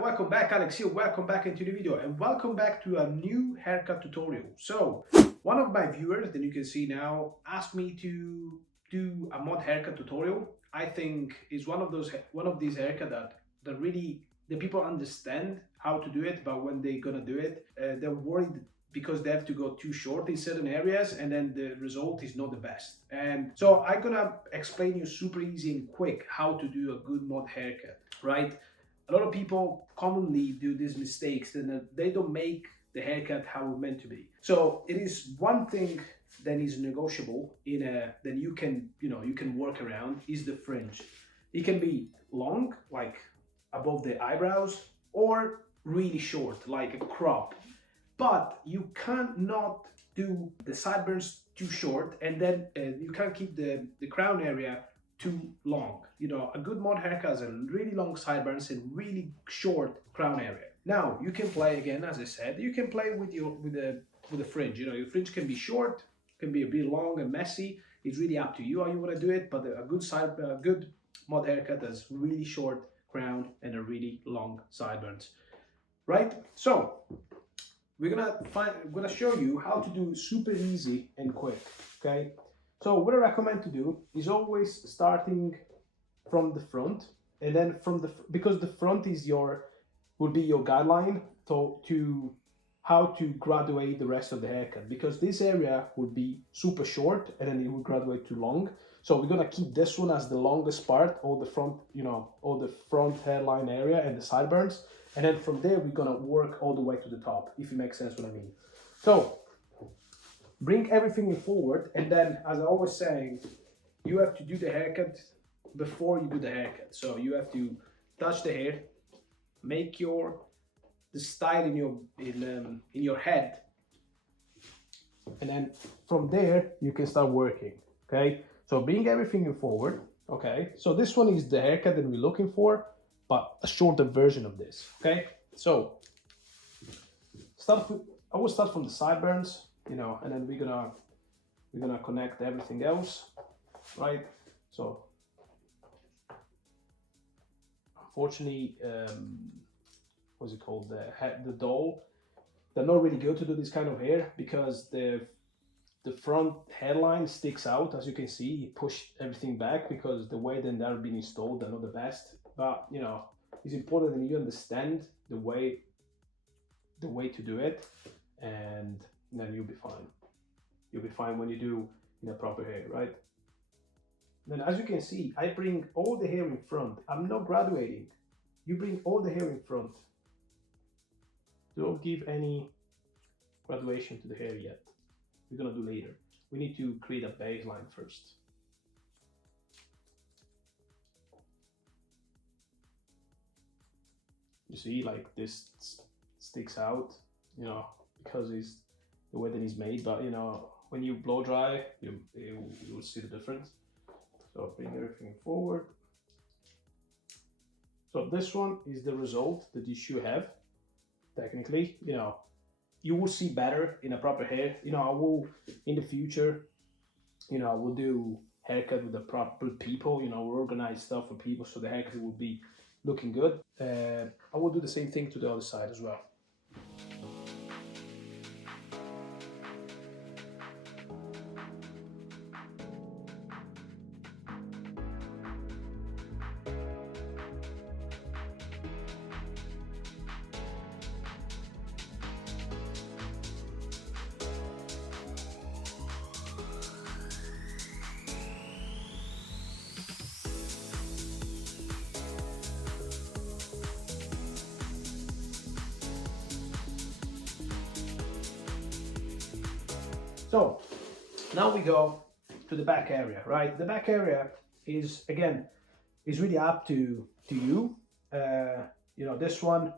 welcome back, Alex here. Welcome back into the video and welcome back to a new haircut tutorial. So, one of my viewers that you can see now asked me to do a mod haircut tutorial. I think is one of these haircut that really the people understand how to do it, but when they're gonna do it, they're worried because they have to go too short in certain areas and then the result is not the best. And so I'm gonna explain you super easy and quick how to do a good mod haircut, right? A lot of people commonly do these mistakes and they don't make the haircut how it's meant to be. So it is one thing that is negotiable that you can work around is the fringe. It can be long, like above the eyebrows, or really short, like a crop. But you can't not do the sideburns too short, and then you can't keep the crown area too long. A good mod haircut has a really long sideburns and really short crown area. Now you can play again, as I said, you can play with the fringe. Your fringe can be short, can be a bit long and messy. It's really up to you how you want to do it. But a good mod haircut has really short crown and a really long sideburns, right? So we're gonna show you how to do super easy and quick. Okay. So what I recommend to do is always starting from the front, and then because the front will be your guideline to how to graduate the rest of the haircut, because this area would be super short and then it will graduate to long. So we're gonna keep this one as the longest part, all the front hairline area and the sideburns, and then from there we're gonna work all the way to the top, if it makes sense what I mean. So bring everything forward, and then, as I was saying, you have to do the haircut before you do the haircut. So you have to touch the hair, make the style in your head, and then from there you can start working. Okay, so bring everything forward. Okay, so this one is the haircut that we're looking for, but a shorter version of this. Okay, so I will start from the sideburns. And then we're gonna connect everything else, right? So unfortunately, what's it called, the doll, they're not really good to do this kind of hair because the front hairline sticks out. As you can see, it pushed everything back because the way that they're being installed, they're not the best. But it's important that you understand the way to do it, and then you'll be fine. You'll be fine when you do in a proper hair, right? Then, as you can see, I bring all the hair in front. I'm not graduating. You bring all the hair in front. Don't give any graduation to the hair yet. We're gonna do later. We need to create a baseline first. You see, like this sticks out, because it's the way that it's made, but when you blow dry, you will see the difference. So bring everything forward. So this one is the result that you should have. Technically, you will see better in a proper hair. I will in the future, I will do haircut with the proper people. We'll organize stuff for people so the haircut will be looking good. I will do the same thing to the other side as well. So now we go to the back area, right? The back area is really up to you. This one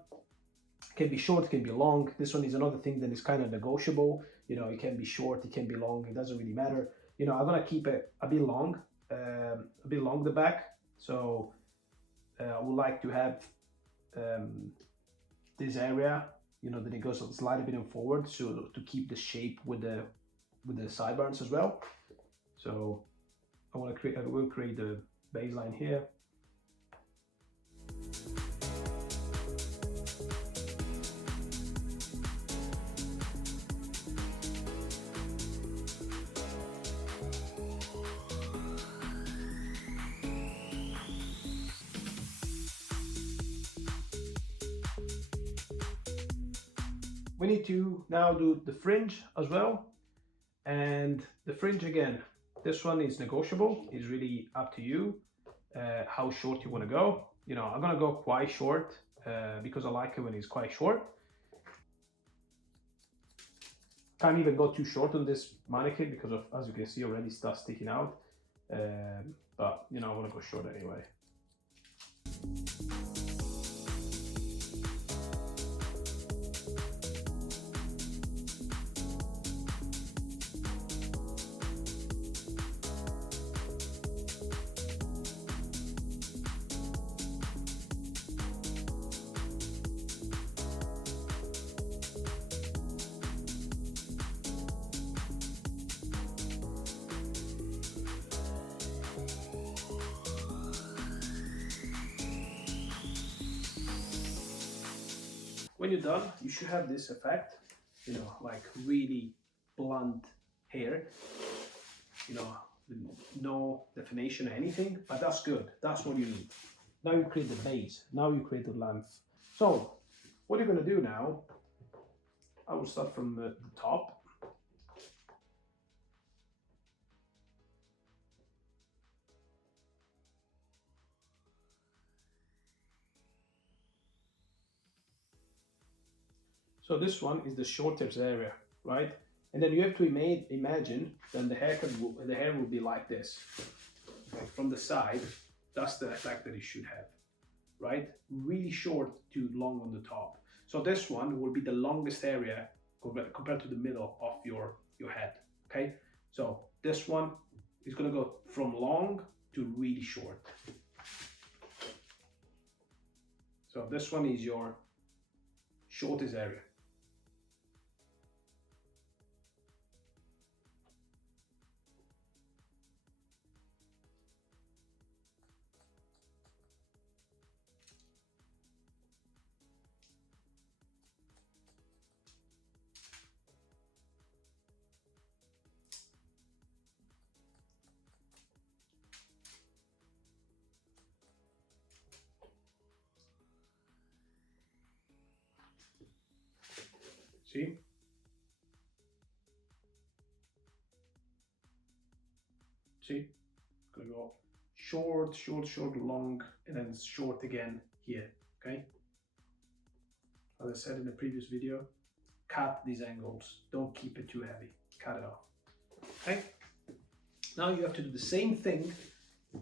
can be short, it can be long. This one is another thing that is kind of negotiable. It can be short, it can be long. It doesn't really matter. I'm gonna keep it a bit long the back. So I would like to have this area, that it goes slightly bit forward, so to keep the shape with the sideburns as well. So I will create the baseline here. we need to now do the fringe as well. And the fringe again, this one is negotiable, is really up to you how short you want to go. You know, I'm gonna go quite short because I like it when it's quite short. Can't even go too short on this mannequin because of, as you can see, already stuff sticking out. But you know, I want to go short anyway. When you're done, you should have this effect, you know, like really blunt hair, you know, no definition or anything, but that's good. That's what you need. Now you create the base. Now you create the length. So what you're going to do now, I will start from the top. So this one is the shortest area, right? And then you have to imagine then the hair will be like this. Okay? From the side, that's the effect that it should have, right? Really short to long on the top. So this one will be the longest area compared to the middle of your head, okay? So this one is gonna go from long to really short. So this one is your shortest area. See? See? It's gonna go short, short, short, long, and then short again here, okay? As I said in the previous video, cut these angles. Don't keep it too heavy. Cut it off, okay? Now you have to do the same thing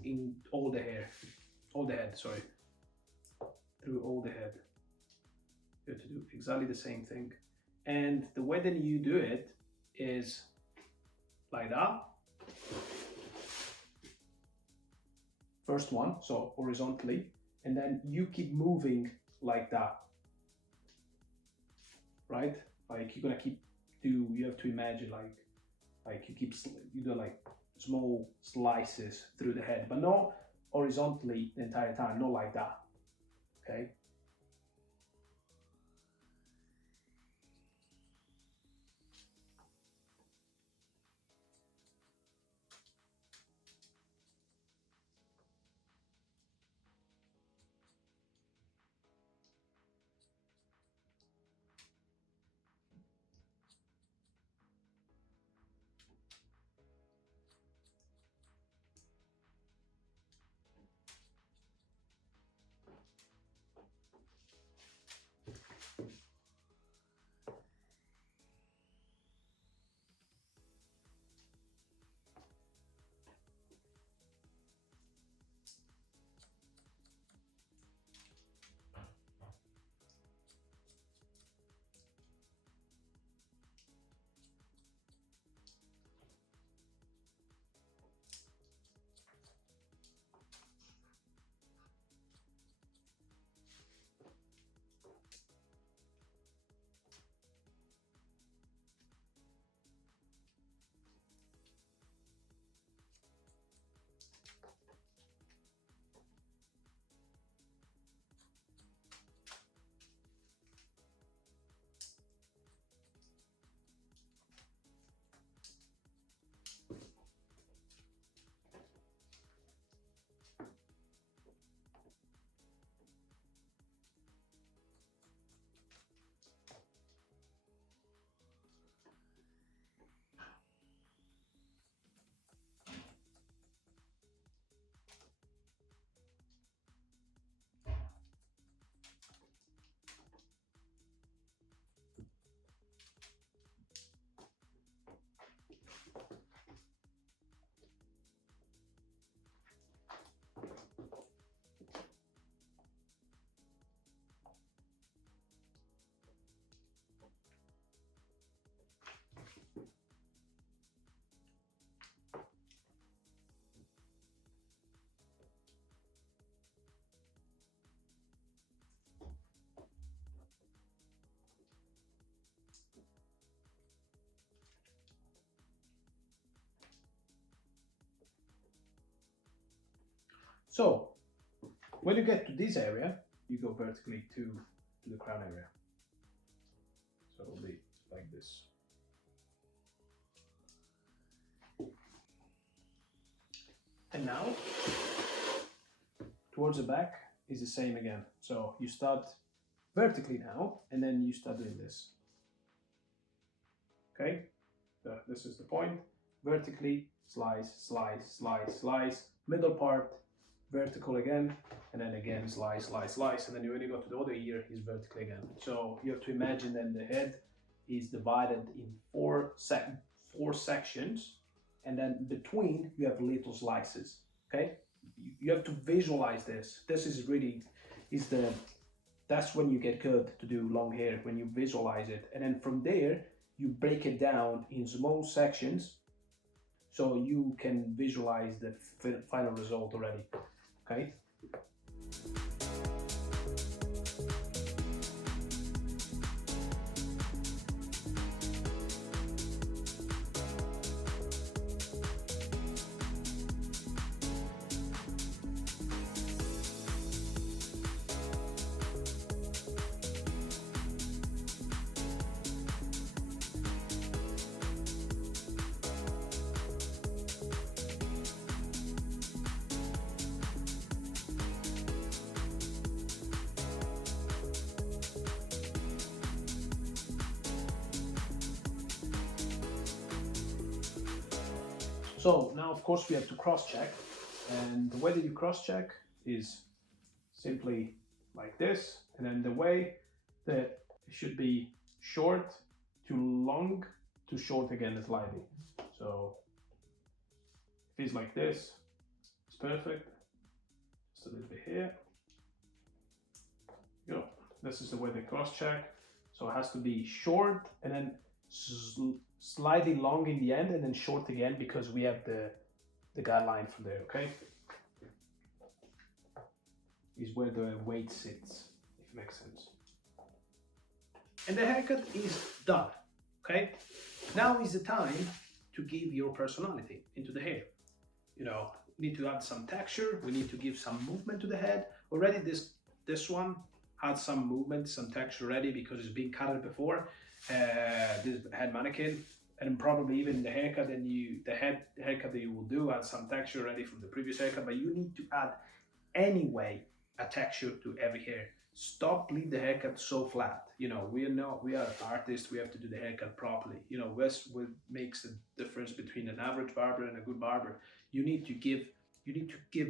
in all the hair, all the head, sorry, through all the head. You have to do exactly the same thing. And the way that you do it is like that. First one, so horizontally, and then you keep moving like that, right? Like you're gonna you have to imagine like you do like small slices through the head, but not horizontally the entire time, not like that, okay? So when you get to this area, you go vertically to the crown area. So it'll be like this. And now, towards the back is the same again. So you start vertically now, and then you start doing this. Okay, so this is the point. Vertically, slice, slice, slice, slice. Middle part, vertical again, and then again slice, slice, slice. And then when you go to the other ear, is vertical again. So you have to imagine then the head is divided in four sections, and then between you have little slices. Okay, you have to visualize this. This is really that's when you get good to do long hair, when you visualize it, and then from there you break it down in small sections so you can visualize the final result already. Okay. So now, of course, we have to cross-check, and the way that you cross-check is simply like this, and then the way that it should be short to long to short again slightly. So if it's like this, it's perfect. Just a little bit here. You know, this is the way they cross-check. So it has to be short and then slightly long in the end, and then short again, because we have the guideline from there. Okay, is where the weight sits, if it makes sense. And the haircut is done. Okay, now is the time to give your personality into the hair. You know, we need to add some texture, we need to give some movement to the head. Already this one had some movement, some texture already, because it's been cutted before. This head mannequin, and probably even the haircut, and the haircut that you will do had some texture already from the previous haircut, but you need to add anyway a texture to every hair. Stop leave the haircut so flat. You know, we are artists, we have to do the haircut properly. You know, that's what makes the difference between an average barber and a good barber. You need to give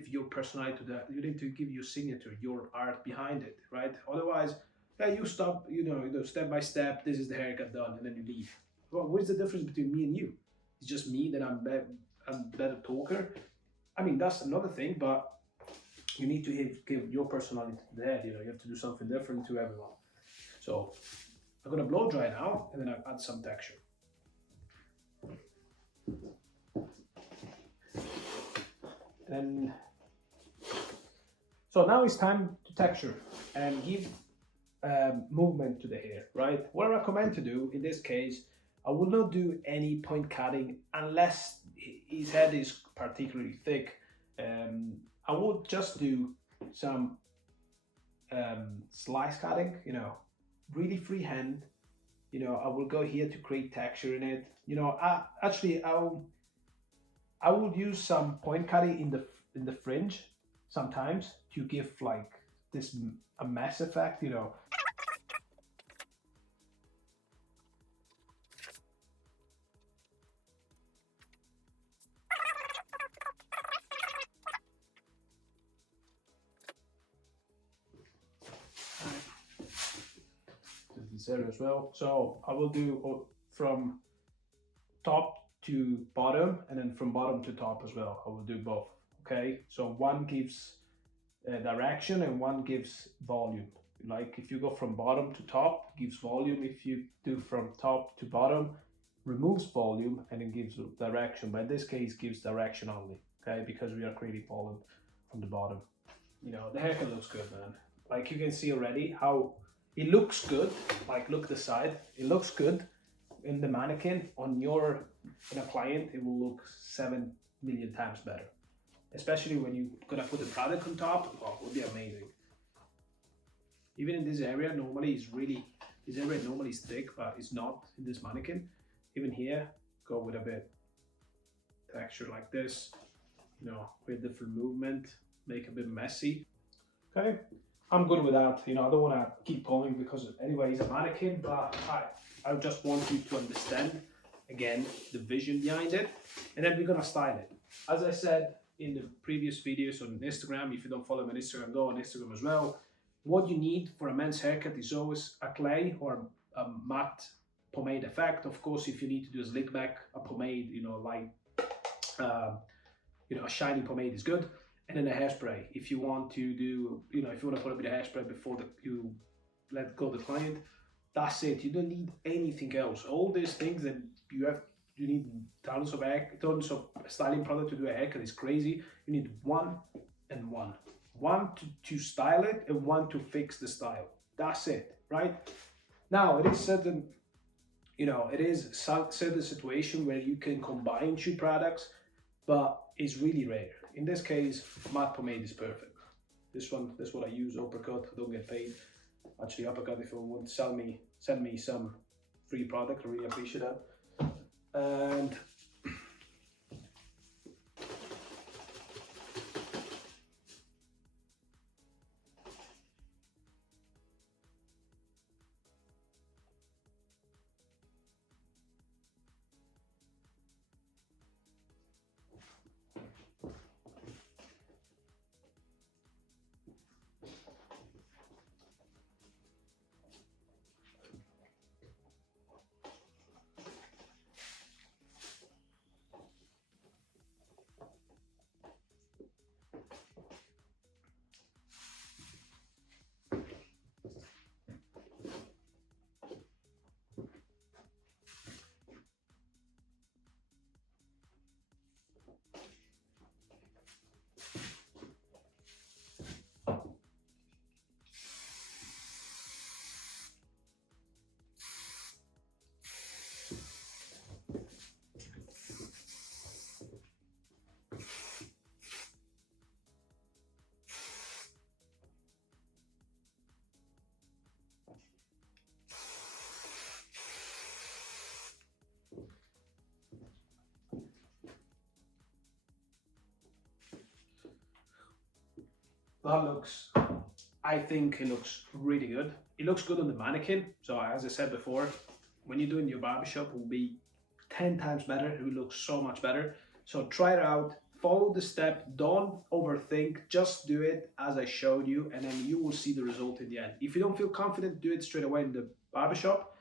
your personality to that. You need to give your signature, your art behind it, right? Otherwise, yeah, you stop, you know, step by step, this is the haircut done, and then you leave. Well, what's the difference between me and you? It's just me that I'm a better talker. I mean, that's another thing, but you need to give your personality to the head. You know, you have to do something different to everyone. So I'm gonna blow dry now, and then I'll add some texture. And so now it's time to texture and give movement to the hair, right? What I recommend to do in this case, I will not do any point cutting unless his head is particularly thick. I will just do some slice cutting, you know, really freehand. You know, I will go here to create texture in it. You know, I would use some point cutting in the fringe sometimes to give like this a mesh effect, you know. This area as well. So I will do from top to bottom, and then from bottom to top as well. I will do both. Okay, so one gives direction and one gives volume. Like if you go from bottom to top, gives volume. If you do from top to bottom, removes volume and then gives direction. But in this case, gives direction only. Okay, because we are creating volume from the bottom. You know, the haircut looks good, man. Like you can see already how it looks good. Like look the side, it looks good in the mannequin. On a client, it will look 7 million times better. especially when you're gonna put the product on top. Oh, it would be amazing. Even in this area, normally it's really, this area normally is thick, but it's not in this mannequin. Even here, go with a bit texture like this, you know, with different movement, make a bit messy. Okay, I'm good with that. You know, I don't want to keep going because anyway, he's a mannequin, but I just want you to understand again the vision behind it, and then we're gonna style it. As I said in the previous videos on Instagram, if you don't follow me on Instagram, go on Instagram as well. What you need for a men's haircut is always a clay or a matte pomade effect. Of course, if you need to do a slick back, a pomade, you know, like you know, a shiny pomade is good, and then a hairspray. If you want to do, you know, if you want to put a bit of hairspray before you let go the client, that's it. You don't need anything else. All these things that you need tons of styling product to do a haircut is crazy. You need one and one to style it and one to fix the style. That's it, right? Now it is certain, you know, it is certain situation where you can combine two products, but it's really rare. In this case, matte pomade is perfect. This one, that's what I use, Uppercut. I don't get paid. Actually, Uppercut, if you want to send me some free product, I really appreciate that. And that looks, I think it looks really good. It looks good on the mannequin. So as I said before, when you're doing your barbershop, it will be 10 times better. It will look so much better. So try it out, follow the step, don't overthink, just do it as I showed you, and then you will see the result in the end. If you don't feel confident, do it straight away in the barbershop,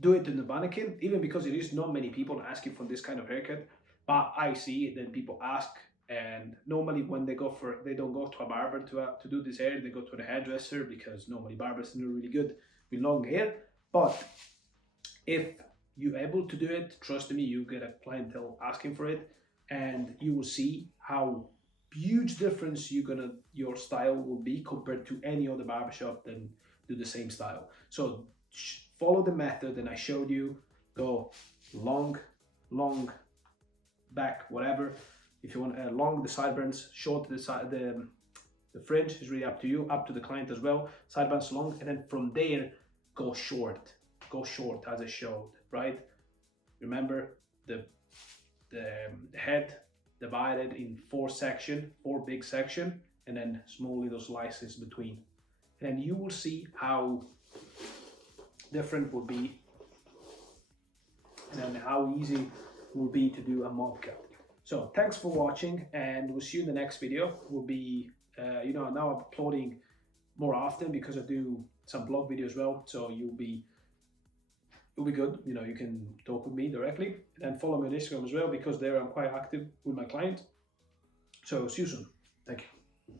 do it in the mannequin, even because it is not many people asking for this kind of haircut, but I see it, then people ask, and normally when they don't go to a barber to do this hair, they go to the hairdresser, because normally barbers are not really good with long hair. But if you're able to do it, trust me, you get a clientele asking for it, and you will see how huge difference your style will be compared to any other barbershop that do the same style. So follow the method and I showed you. Go long, back, whatever. If you want long the sideburns, short the fringe is really up to you, up to the client as well. Sideburns long, and then from there go short as I showed, right? Remember the head divided in four big section, and then small little slices between. And then you will see how different will be, and then how easy it will be to do a mod cut. So thanks for watching, and we'll see you in the next video. We'll be, you know, now I'm uploading more often because I do some blog videos as well. So it'll be good. You know, you can talk with me directly, and follow me on Instagram as well, because there I'm quite active with my client. So see you soon. Thank you.